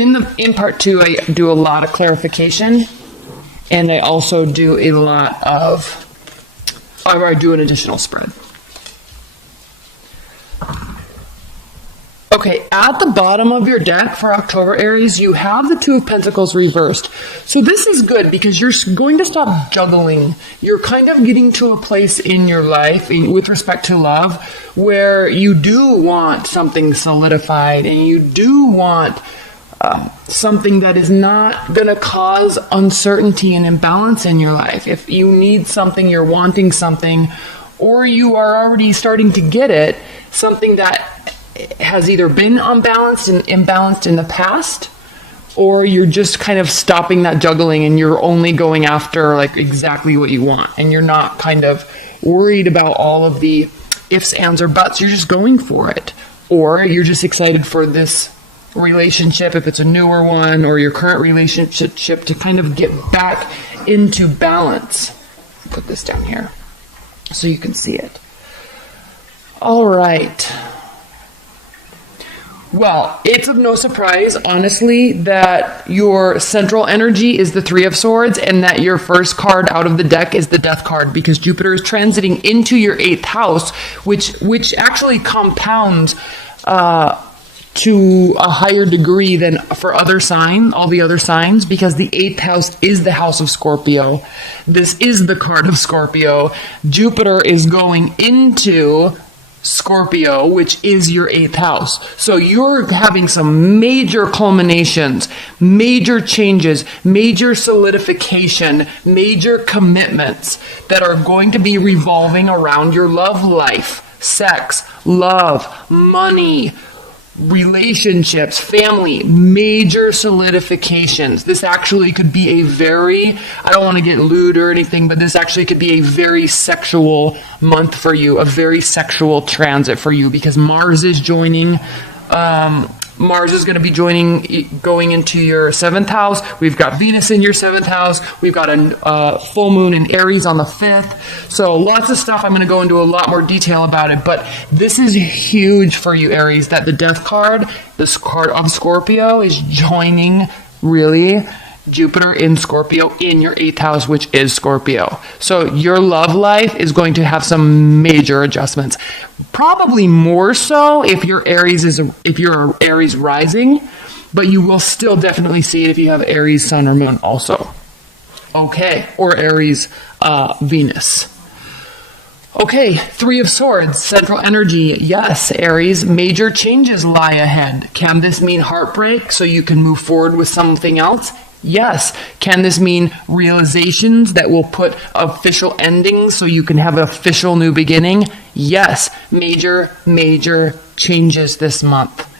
And in part 2, I do a lot of clarification, and I also do a lot of, or I do an additional spread. Okay, at the bottom of your deck for October, Aries, you have the Two of Pentacles reversed. So this is good because you're going to stop juggling. You're kind of getting to a place in your life with respect to love where you do want something solidified and you do want something that is not going to cause uncertainty and imbalance in your life. If you need something, you're wanting something, or you are already starting to get it, something that has either been unbalanced and imbalanced in the past, or you're just kind of stopping that juggling and you're only going after like exactly what you want, and you're not kind of worried about all of the ifs, ands, or buts. You're just going for it, or you're just excited for this relationship, if it's a newer one, or your current relationship, to kind of get back into balance. Put this down here so you can see it. All right. Well, it's of no surprise, honestly, that your central energy is the Three of Swords and that your first card out of the deck is the Death card, because Jupiter is transiting into your 8th house, which actually compounds to a higher degree than for all the other signs, because the 8th house is the house of Scorpio. This is the card of Scorpio. Jupiter is going into Scorpio, which is your 8th house. So you're having some major culminations, major changes, major solidification, major commitments that are going to be revolving around your love life, sex, love, money, relationships, family, major solidifications. This actually could be a very, I don't want to get lewd or anything, but this actually could be a very sexual month for you, a very sexual transit for you, because Mars is joining, Mars is going to be going into your 7th house. We've got Venus in your 7th house. We've got a full moon in Aries on the 5th. So lots of stuff. I'm going to go into a lot more detail about it. But this is huge for you, Aries, that the Death card, this card of Scorpio, is joining, really, Jupiter in Scorpio in your 8th house, which is Scorpio. So your love life is going to have some major adjustments. Probably more so if you're Aries rising, but you will still definitely see it if you have Aries sun or moon also. Okay, or Aries Venus. Okay, Three of Swords, central energy. Yes, Aries, major changes lie ahead. Can this mean heartbreak so you can move forward with something else? Yes. Can this mean realizations that will put official endings so you can have an official new beginning? Yes. Major changes this month.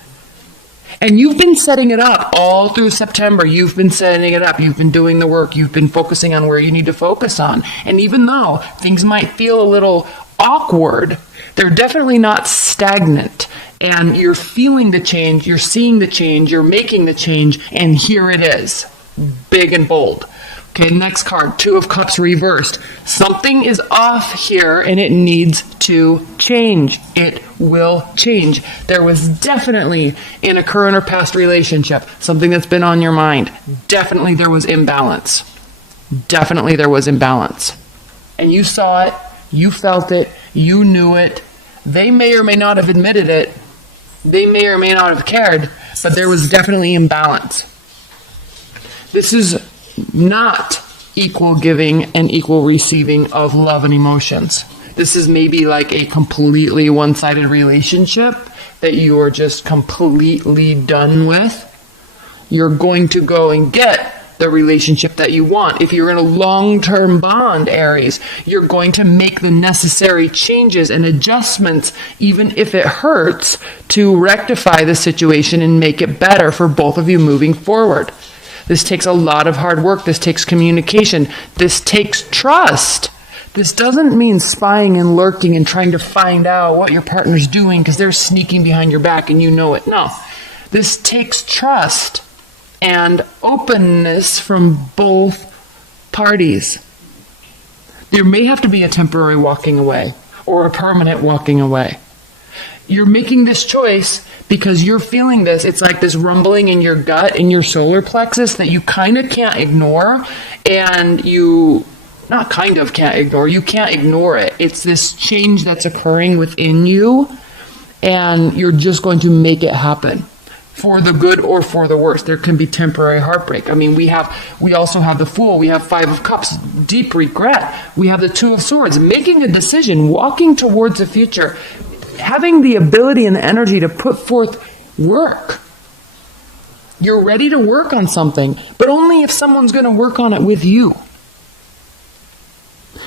And you've been setting it up all through September. You've been setting it up. You've been doing the work. You've been focusing on where you need to focus on. And even though things might feel a little awkward, they're definitely not stagnant. And you're feeling the change. You're seeing the change. You're making the change. And here it is. Big and bold. Okay, next card, Two of Cups reversed. Something is off here and it needs to change. It will change. There was definitely in a current or past relationship something that's been on your mind. Definitely there was imbalance. Definitely there was imbalance. And you saw it, you felt it, you knew it. They may or may not have admitted it. They may or may not have cared, but there was definitely imbalance. This is not equal giving and equal receiving of love and emotions. This is maybe like a completely one-sided relationship that you are just completely done with. You're going to go and get the relationship that you want. If you're in a long-term bond, Aries, you're going to make the necessary changes and adjustments, even if it hurts, to rectify the situation and make it better for both of you moving forward. This takes a lot of hard work. This takes communication. This takes trust. This doesn't mean spying and lurking and trying to find out what your partner's doing because they're sneaking behind your back and you know it. No. This takes trust and openness from both parties. There may have to be a temporary walking away or a permanent walking away. You're making this choice because you're feeling this. It's like this rumbling in your gut, in your solar plexus that you kind of can't ignore, and you not kind of can't ignore. You can't ignore it. It's this change that's occurring within you, and you're just going to make it happen. For the good or for the worse. There can be temporary heartbreak. I mean, we also have the Fool. We have Five of Cups, deep regret. We have the Two of Swords, making a decision, walking towards the future, having the ability and the energy to put forth work. You're ready to work on something, but only if someone's going to work on it with you.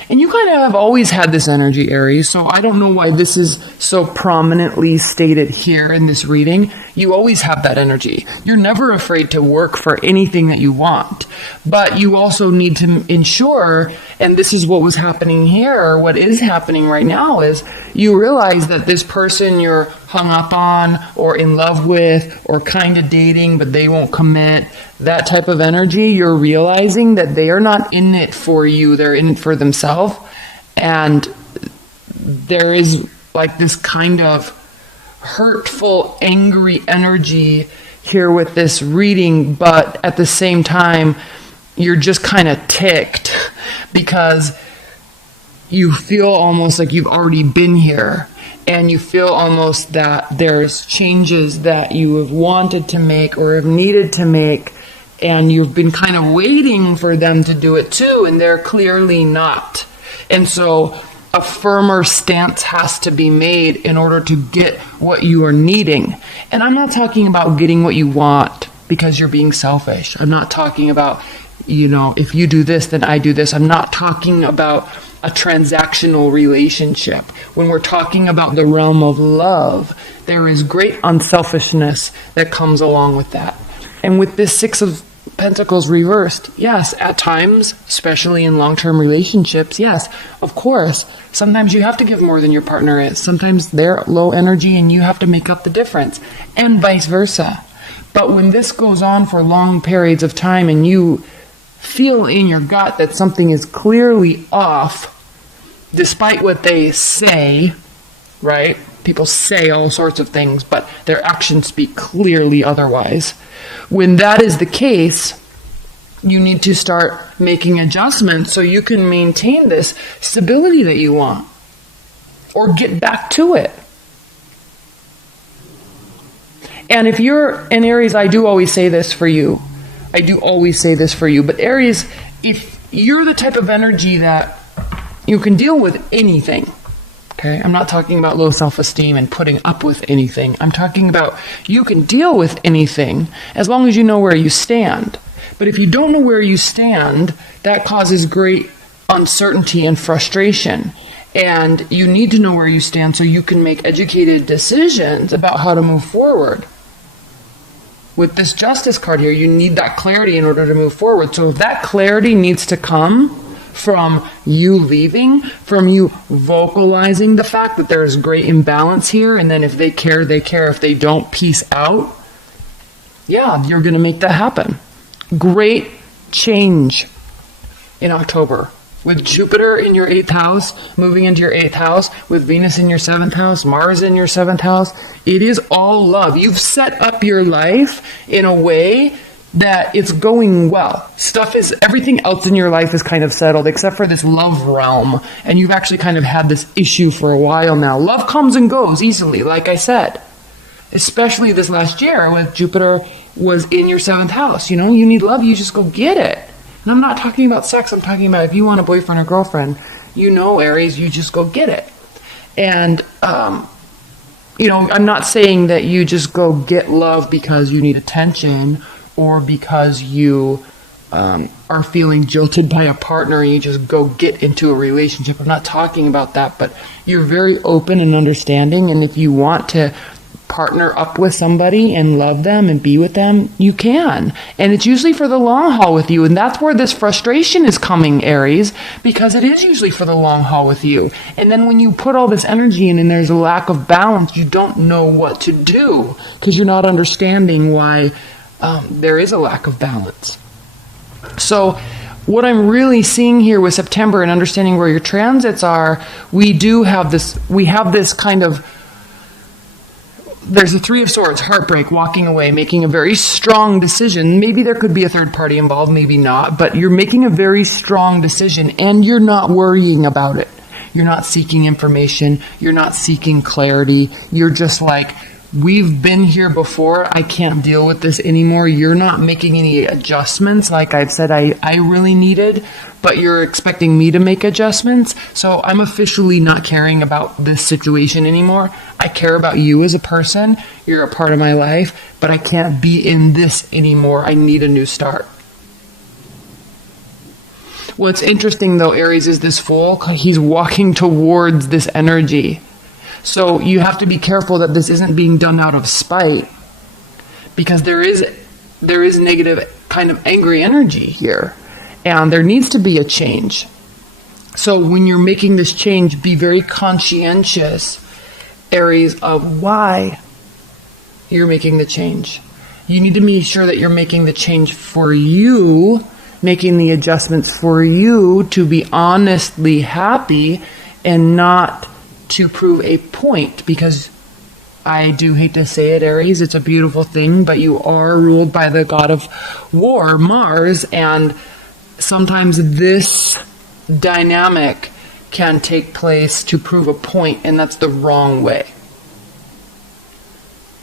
And you kind of have always had this energy, Aries, so I don't know why this is so prominently stated here in this reading. You always have that energy. You're never afraid to work for anything that you want. But you also need to ensure, and this is what was happening here, or what is happening right now, is you realize that this person you're hung up on or in love with or kind of dating but they won't commit, that type of energy, you're realizing that they are not in it for you, they're in it for themselves. And there is like this kind of hurtful, angry energy here with this reading, but at the same time, you're just kind of ticked because you feel almost like you've already been here. And you feel almost that there's changes that you have wanted to make or have needed to make, and you've been kind of waiting for them to do it too, and they're clearly not. And so a firmer stance has to be made in order to get what you are needing. And I'm not talking about getting what you want because you're being selfish. I'm not talking about, if you do this, then I do this. I'm not talking about a transactional relationship. When we're talking about the realm of love, there is great unselfishness that comes along with that. And with this Six of Pentacles reversed, yes, at times, especially in long-term relationships, yes, of course, sometimes you have to give more than your partner is. Sometimes they're low energy and you have to make up the difference, and vice versa. But when this goes on for long periods of time and you feel in your gut that something is clearly off, despite what they say, right? People say all sorts of things, but their actions speak clearly otherwise. When that is the case, you need to start making adjustments so you can maintain this stability that you want, or get back to it. And if you're an Aries, I do always say this for you. But Aries, if you're the type of energy that you can deal with anything, okay? I'm not talking about low self-esteem and putting up with anything. I'm talking about you can deal with anything as long as you know where you stand. But if you don't know where you stand, that causes great uncertainty and frustration. And you need to know where you stand so you can make educated decisions about how to move forward. With this Justice card here, you need that clarity in order to move forward. So that clarity needs to come from you leaving, from you vocalizing the fact that there's great imbalance here, and then if they care, they care. If they don't, peace out. Yeah, you're going to make that happen. Great change in October. With Jupiter in your 8th house, moving into your 8th house, with Venus in your 7th house, Mars in your 7th house, it is all love. You've set up your life in a way that it's going well. Everything else in your life is kind of settled, except for this love realm. And you've actually kind of had this issue for a while now. Love comes and goes easily, like I said. Especially this last year, when Jupiter was in your 7th house. You need love, you just go get it. And I'm not talking about sex, I'm talking about if you want a boyfriend or girlfriend, Aries, you just go get it. And, I'm not saying that you just go get love because you need attention or because you are feeling jilted by a partner and you just go get into a relationship. I'm not talking about that, but you're very open and understanding, and if you want to partner up with somebody and love them and be with them, you can. And it's usually for the long haul with you. And that's where this frustration is coming, Aries, because it is usually for the long haul with you. And then when you put all this energy in and there's a lack of balance, you don't know what to do because you're not understanding why there is a lack of balance. So what I'm really seeing here with September and understanding where your transits are, we have this kind of there's a Three of Swords, heartbreak, walking away, making a very strong decision. Maybe there could be a third party involved, maybe not, but you're making a very strong decision and you're not worrying about it. You're not seeking information. You're not seeking clarity. You're just like, we've been here before. I can't deal with this anymore. You're not making any adjustments like I've said I really needed, but you're expecting me to make adjustments. So I'm officially not caring about this situation anymore. I care about you as a person. You're a part of my life, but I can't be in this anymore. I need a new start. What's interesting though, Aries, is this Fool. He's walking towards this energy. So you have to be careful that this isn't being done out of spite, because there is negative kind of angry energy here, and there needs to be a change. So when you're making this change, be very conscientious, Aries, of why you're making the change. You need to be sure that you're making the change for you, making the adjustments for you to be honestly happy and not to prove a point, because I do hate to say it, Aries, it's a beautiful thing, but you are ruled by the god of war, Mars, and sometimes this dynamic can take place to prove a point, and that's the wrong way.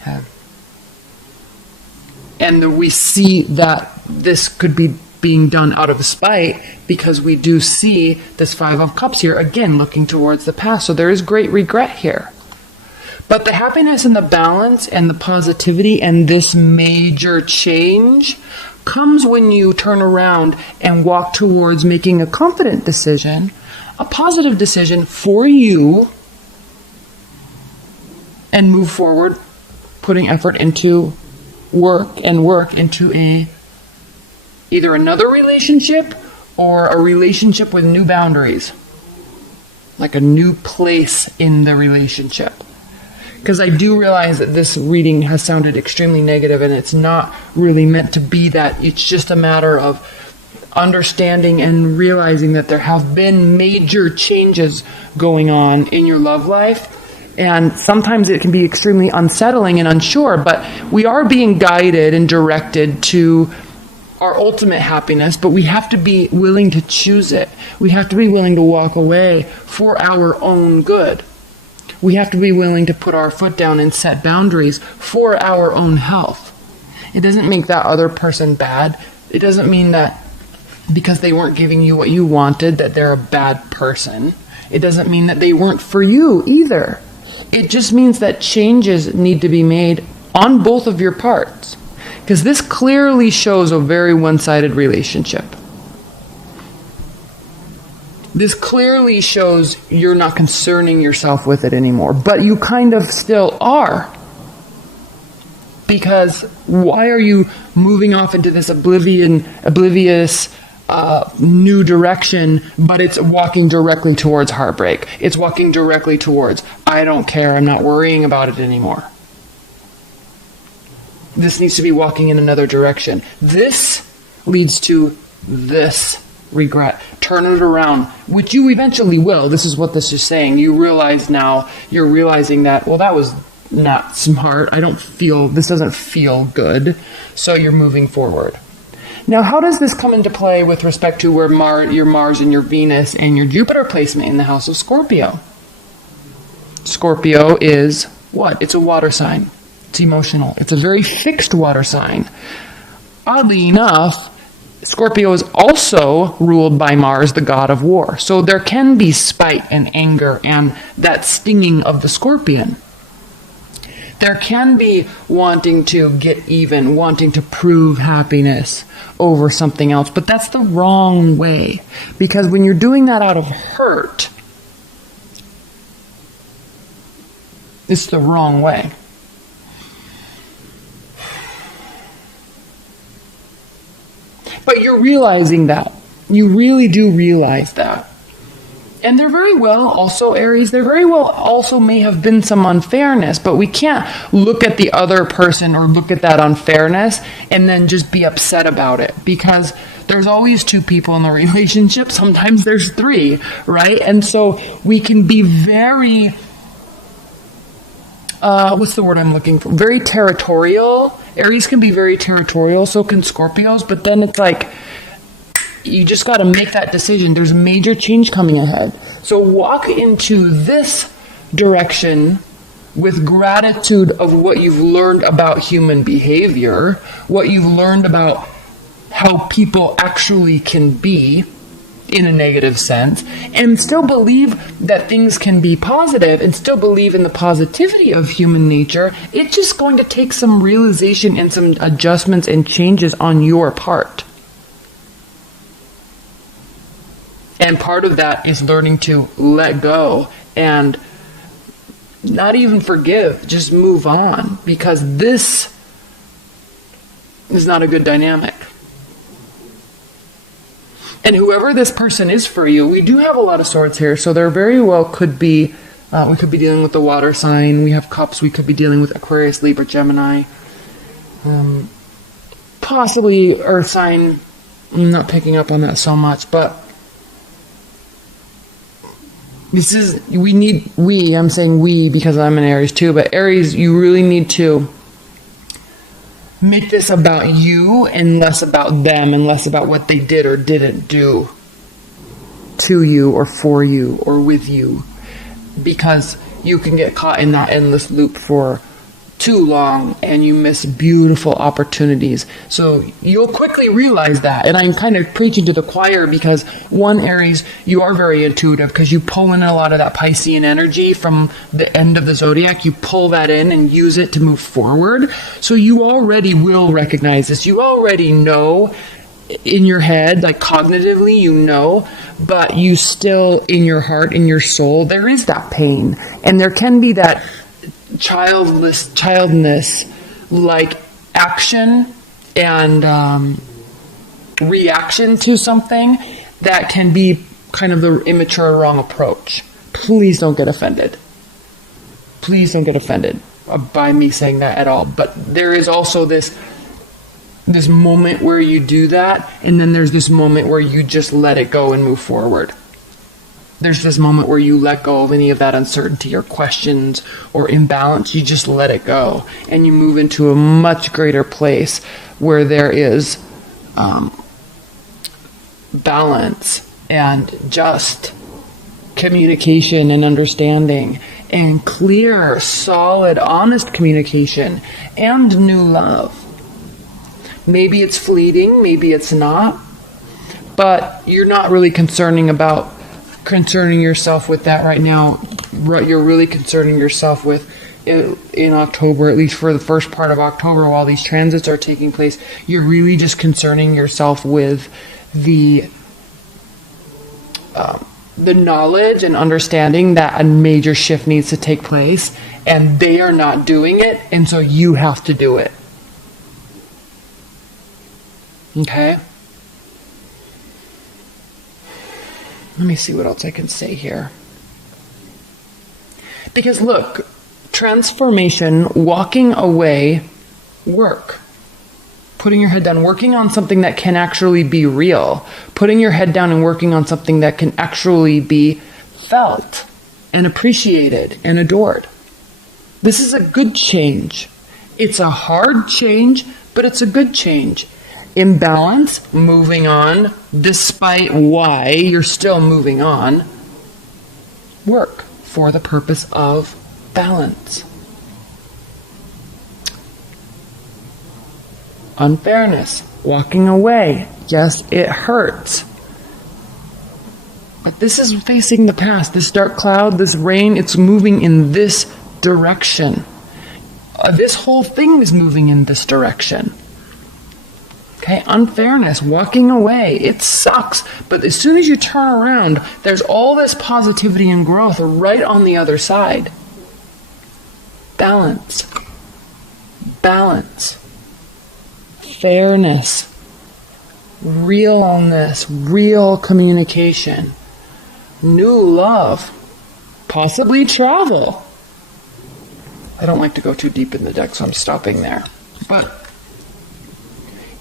Okay. And we see that this could be being done out of spite, because we do see this Five of Cups here, again, looking towards the past. So there is great regret here. But the happiness and the balance and the positivity and this major change comes when you turn around and walk towards making a confident decision, a positive decision for you, and move forward, putting effort into work into either another relationship or a relationship with new boundaries, like a new place in the relationship. Because I do realize that this reading has sounded extremely negative, and it's not really meant to be that. It's just a matter of understanding and realizing that there have been major changes going on in your love life. And sometimes it can be extremely unsettling and unsure, but we are being guided and directed to our ultimate happiness, but we have to be willing to choose it. We have to be willing to walk away for our own good. We have to be willing to put our foot down and set boundaries for our own health. It doesn't make that other person bad. It doesn't mean that because they weren't giving you what you wanted that they're a bad person. It doesn't mean that they weren't for you either. It just means that changes need to be made on both of your parts. Because this clearly shows a very one-sided relationship. This clearly shows you're not concerning yourself with it anymore, but you kind of still are. Because why are you moving off into this oblivious new direction, but it's walking directly towards heartbreak? It's walking directly towards, I don't care, I'm not worrying about it anymore. This needs to be walking in another direction. This leads to this regret. Turn it around, which you eventually will. This is what this is saying. You realize now, you're realizing that, well, that was not smart. This doesn't feel good. So you're moving forward. Now, how does this come into play with respect to where your Mars and your Venus and your Jupiter placement in the house of Scorpio? Scorpio is what? It's a water sign. It's emotional. It's a very fixed water sign. Oddly enough, Scorpio is also ruled by Mars, the god of war. So there can be spite and anger and that stinging of the scorpion. There can be wanting to get even, wanting to prove happiness over something else, but that's the wrong way. Because when you're doing that out of hurt, it's the wrong way. But you're realizing that. You really do realize that. And there very well also, Aries, there very well also may have been some unfairness, but we can't look at the other person or look at that unfairness and then just be upset about it, because there's always two people in the relationship. Sometimes there's three, right? And so we can be very what's the word I'm looking for? Very territorial. Aries can be very territorial, so can Scorpios, but then it's like, you just got to make that decision. There's a major change coming ahead. So walk into this direction with gratitude of what you've learned about human behavior, what you've learned about how people actually can be in a negative sense, and still believe that things can be positive and still believe in the positivity of human nature. It's just going to take some realization and some adjustments and changes on your part. And part of that is learning to let go and not even forgive, just move on, because this is not a good dynamic. And whoever this person is for you, we do have a lot of swords here, so there very well could be, we could be dealing with the water sign, we have cups, we could be dealing with Aquarius, Libra, Gemini, possibly earth sign. I'm not picking up on that so much, but I'm saying we because I'm an Aries too, but Aries, you really need to make this about you and less about them and less about what they did or didn't do to you or for you or with you, because you can get caught in that endless loop for too long and you miss beautiful opportunities. So you'll quickly realize that. And I'm kind of preaching to the choir because one, Aries, you are very intuitive because you pull in a lot of that Piscean energy from the end of the zodiac. You pull that in and use it to move forward. So you already will recognize this. You already know in your head, like cognitively, you know, but you still in your heart, in your soul, there is that pain. And there can be that childness like action and reaction to something that can be kind of the immature wrong approach. Please don't get offended. Please don't get offended by me saying that at all. But there is also this moment where you do that, and then there's this moment where you just let it go and move forward. There's this moment where you let go of any of that uncertainty or questions or imbalance. You just let it go and you move into a much greater place where there is balance and just communication and understanding and clear, solid, honest communication and new love. Maybe it's fleeting, maybe it's not, but you're not really concerning yourself with that right now. What you're really concerning yourself with in October, at least for the first part of October, while these transits are taking place, you're really just concerning yourself with the knowledge and understanding that a major shift needs to take place, and they are not doing it, and so you have to do it. Okay? Let me see what else I can say here. Because look, transformation, walking away, work. Putting your head down, working on something that can actually be real. Putting your head down and working on something that can actually be felt and appreciated and adored. This is a good change. It's a hard change, but it's a good change. Imbalance, moving on, despite why you're still moving on. Work for the purpose of balance. Unfairness, walking away. Yes, it hurts. But this is facing the past. This dark cloud, this rain, it's moving in this direction. This whole thing is moving in this direction. Okay, unfairness, walking away, it sucks. But as soon as you turn around, there's all this positivity and growth right on the other side. Balance. Balance. Fairness. Realness. Real communication. New love. Possibly travel. I don't like to go too deep in the deck, so I'm stopping there.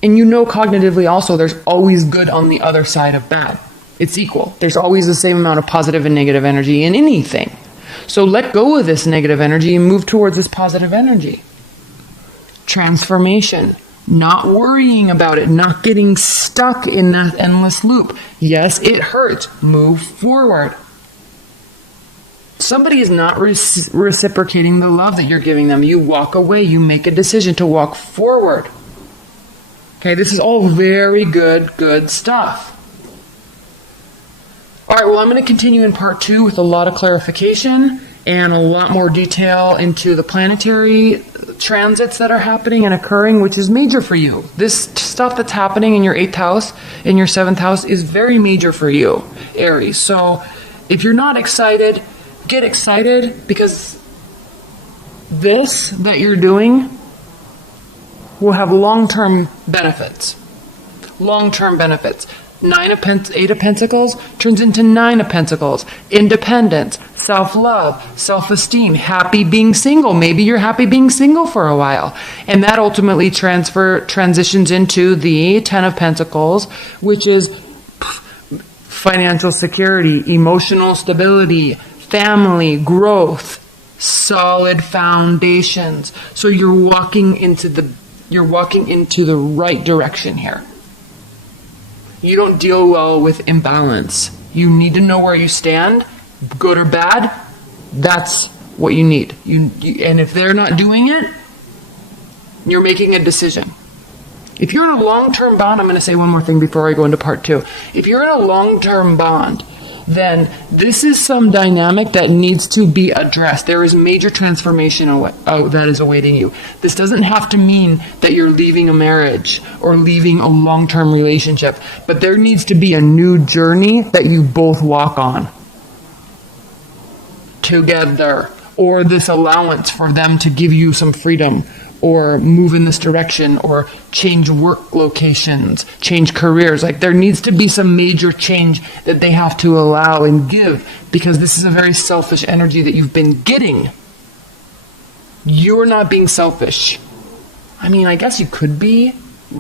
And you know cognitively also there's always good on the other side of bad. It's equal. There's always the same amount of positive and negative energy in anything. So let go of this negative energy and move towards this positive energy. Transformation. Not worrying about it, not getting stuck in that endless loop. Yes, it hurts. Move forward. Somebody is not reciprocating the love that you're giving them. You walk away. You make a decision to walk forward. Okay, this is all very good stuff. All right, well, I'm going to continue in part 2 with a lot of clarification and a lot more detail into the planetary transits that are happening and occurring, which is major for you. This stuff that's happening in your 8th house, in your 7th house, is very major for you, Aries. So if you're not excited, get excited, because this that you're doing will have long-term benefits. Long-term benefits. 8 of Pentacles turns into 9 of Pentacles. Independence, self-love, self-esteem, happy being single. Maybe you're happy being single for a while. And that ultimately transitions into the 10 of Pentacles, which is financial security, emotional stability, family, growth, solid foundations. So you're walking into the right direction here. You don't deal well with imbalance. You need to know where you stand, good or bad. That's what you need. And if they're not doing it, you're making a decision. If you're in a long-term bond, I'm going to say one more thing before I go into part 2. If you're in a long-term bond, then this is some dynamic that needs to be addressed. There is major transformation that is awaiting you. This doesn't have to mean that you're leaving a marriage or leaving a long-term relationship, but there needs to be a new journey that you both walk on together, or this allowance for them to give you some freedom, or move in this direction, or change work locations, change careers. Like, there needs to be some major change that they have to allow and give, because this is a very selfish energy that you've been getting. You're not being selfish. I mean, I guess you could be.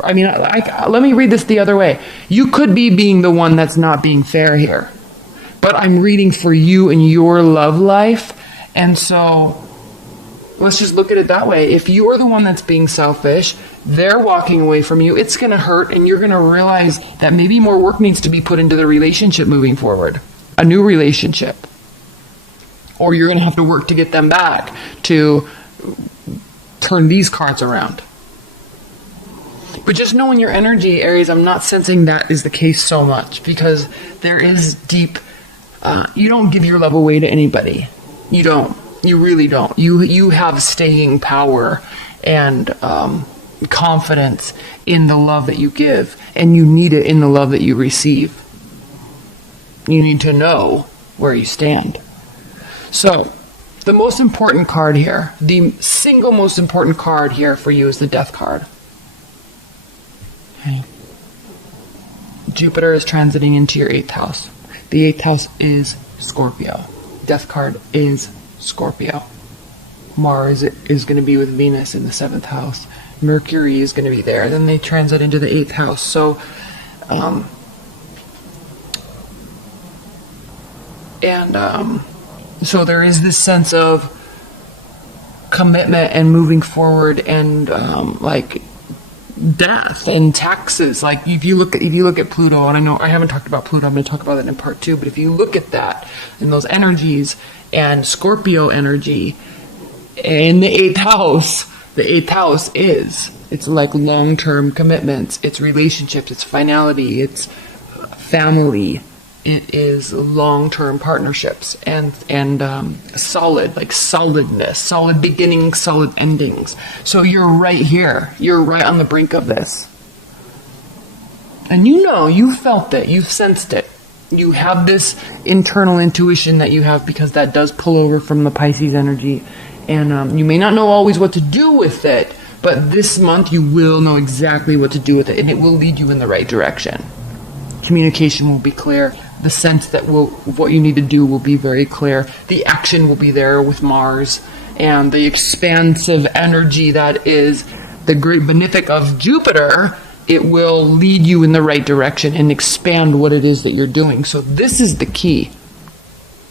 I mean, let me read this the other way. You could be being the one that's not being fair here. But I'm reading for you and your love life, and so let's just look at it that way. If you are the one that's being selfish, they're walking away from you, it's going to hurt, and you're going to realize that maybe more work needs to be put into the relationship moving forward. A new relationship. Or you're going to have to work to get them back, to turn these cards around. But just knowing your energy, Aries, I'm not sensing that is the case so much, because there is deep, you don't give your love away to anybody. You don't. You really don't. You have staying power and confidence in the love that you give, and you need it in the love that you receive. You need to know where you stand. So, the most important card here, the single most important card here for you is the Death card. Okay. Jupiter is transiting into your 8th house. The 8th house is Scorpio. Death card is Scorpio. Mars is going to be with Venus in the 7th house. Mercury is going to be there. Then they transit into the 8th house. So, so there is this sense of commitment and moving forward, and like death and taxes. Like if you look at Pluto, and I know I haven't talked about Pluto, I'm going to talk about that in part 2, but if you look at that and those energies and Scorpio energy in the 8th house, it's like long-term commitments, it's relationships, it's finality, it's family, it is long-term partnerships, and solid, like solidness, solid beginnings, solid endings. So you're right here. You're right on the brink of this. And you felt it, you've sensed it. You have this internal intuition that you have, because that does pull over from the Pisces energy. And you may not know always what to do with it, but this month you will know exactly what to do with it, and it will lead you in the right direction. Communication will be clear. The sense that what you need to do will be very clear. The action will be there with Mars, and the expansive energy that is the great benefic of Jupiter, it will lead you in the right direction and expand what it is that you're doing. So this is the key.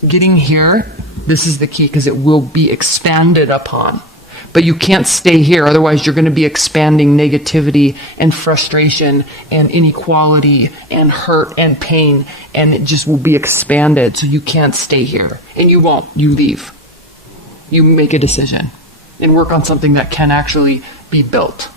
getting here, this is the key, because it will be expanded upon. But you can't stay here, otherwise you're going to be expanding negativity and frustration and inequality and hurt and pain, and it just will be expanded. So you can't stay here. And you won't. You leave. You make a decision and work on something that can actually be built.